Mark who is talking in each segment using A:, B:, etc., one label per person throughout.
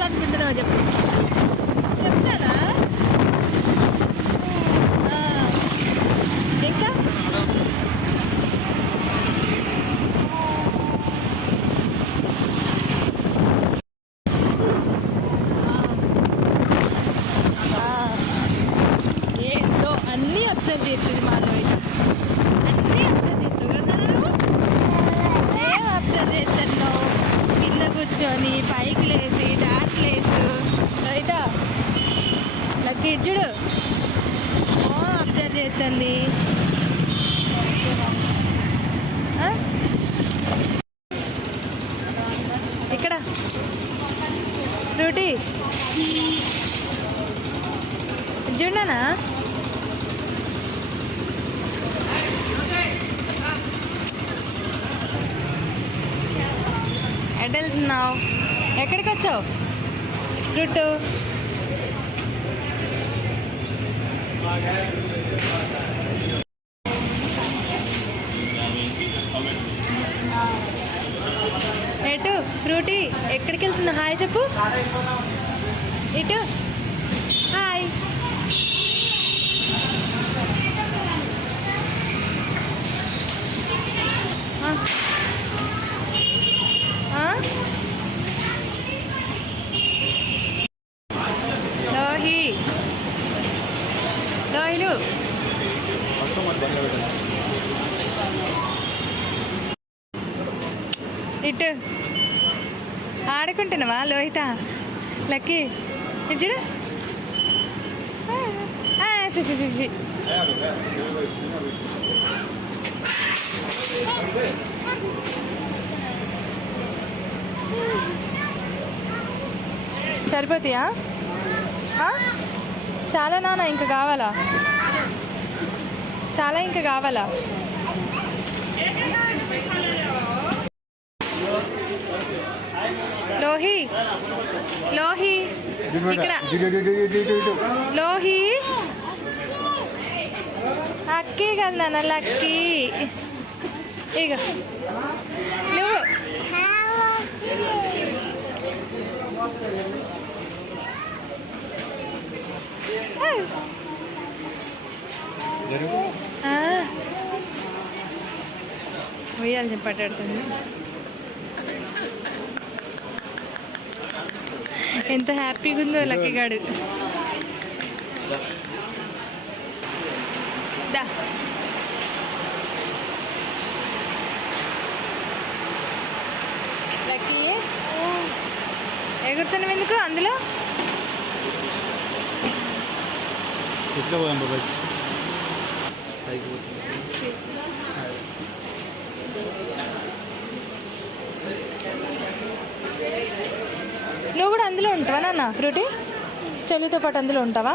A: చెప్పాలనుకుంటున్నావు చెప్పు. చెప్తారా ఇంకా? ఏంటో అన్నీ అబ్జర్వ్ చేస్తుంది మాలో లోహిత అన్నీ అబ్జర్వ్ చేస్తావు కదా నువ్వు ఏం అబ్జర్వ్ చేస్తున్నావు కింద కూర్చొని పైకి లేసి డాట్లు వేస్తూ లోహిత లక్కీ ఇటు చూడు. ఓ అబ్జర్వ్ చేస్తుంది ఇక్కడ. రూటీ. చూడనా ఎటు వెళ్తున్నావు? ఎక్కడికి వచ్చావు? రూటు. ఎటు ఫ్రూటీ ఎక్కడికి వెళ్తున్నా? హాయ్ చెప్పు. ఇటు. హాయ్. Huh? ఇటు. ఆడుకుంటున్నావా లోహిత? లక్కీ ఇటు చూడు. ఆ, చి సరిపోతాయా? చాలా నాన్న ఇంకా కావాలా? చాలా ఇంకా కావాలా? లోహి. లోహి. ఇక్కడ. లోహి. అక్కి కదా నాన్న లక్కీ. ఇక నువ్వు. ఎంత హ్యాపీగా ఉందో లక్కీ గాడు. దా. లక్కీ. ఎగురుతున్నావు ఎందుకు అందులో?
B: ఎట్లా పోయాం బాబాయ్?
A: నువ్వు కూడా అందులో ఉంటావా నాన్న ఫ్రూటీ చెల్లితో పాటు అందులో ఉంటావా?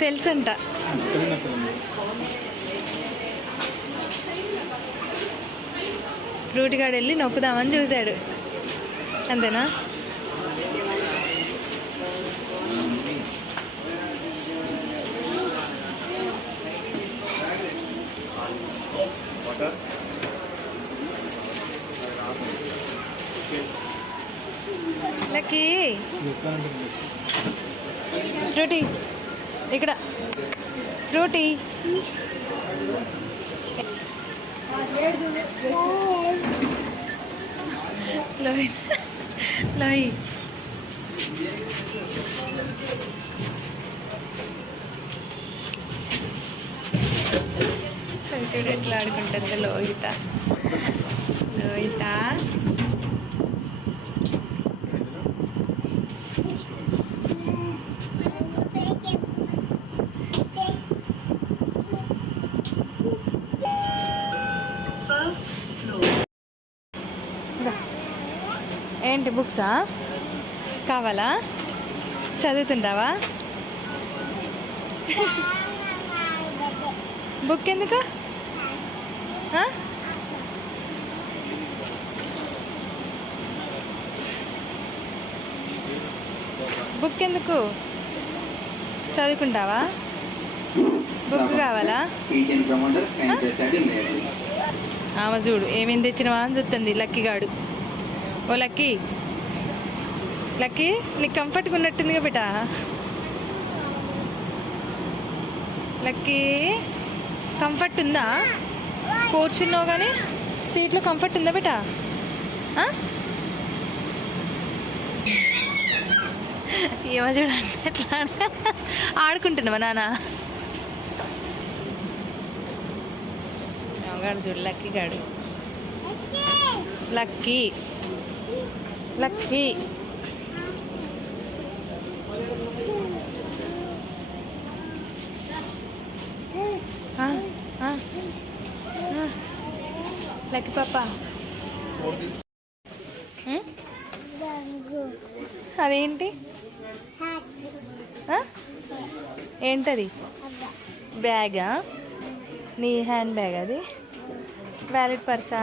A: తెలుసంట. ఫ్రూట్ గాడు వెళ్ళి నొక్కుదామని చూశాడు. అంతేనా? లక్కీ. ఫ్రూటీ ఇక్కడ. ఫ్రూటీ లోహి లోహి చూడు ఎట్లా ఆడుకుంటుంది లోహిత. లోహిత. ఏంటి బుక్సా? కావాలా? చదువుతుంటావా? బుక్ ఎందుకు? బుక్ ఎందుకు? చదువుకుంటావా? బుక్ కావాలా? ఆమె చూడు ఏమేం తెచ్చినవా అని చూస్తుంది లక్కీగాడు ఓ లక్కీ. లక్కీ నీకు కంఫర్ట్గా ఉన్నట్టుందిగా బిడ్డ లక్కీ కంఫర్ట్ ఉందా? కూర్చున్నావు కానీ సీట్లో కంఫర్ట్ ఉందా ఆ? ఏమో చూడండి ఎట్లా ఆడుకుంటున్నావా నాన్న గాడు చూడు లక్కీ గాడు. లక్కీ. లక్కీ. లక్కి పాప అదేంటి ఏంటది బ్యాగా నీ హ్యాండ్ బ్యాగ్ అది వ్యాలెట్ పర్సా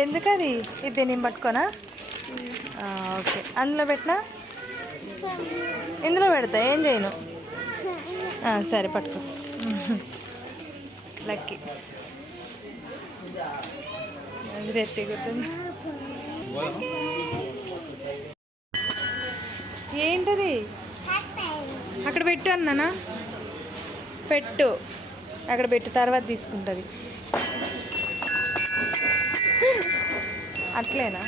A: ఎందుకది ఇది నేను పట్టుకోనా ఓకే అందులో పెట్టినా ఇందులో పెడతా ఏం చేయను? సరే పట్టుకో. లక్కీ. అది రెత్తి గుర్తుంది. ఏంటది? అక్కడ పెట్టు అన్నానా? పెట్టు. అక్కడ పెట్టు తర్వాత తీసుకుంటుంది. అట్లేనా?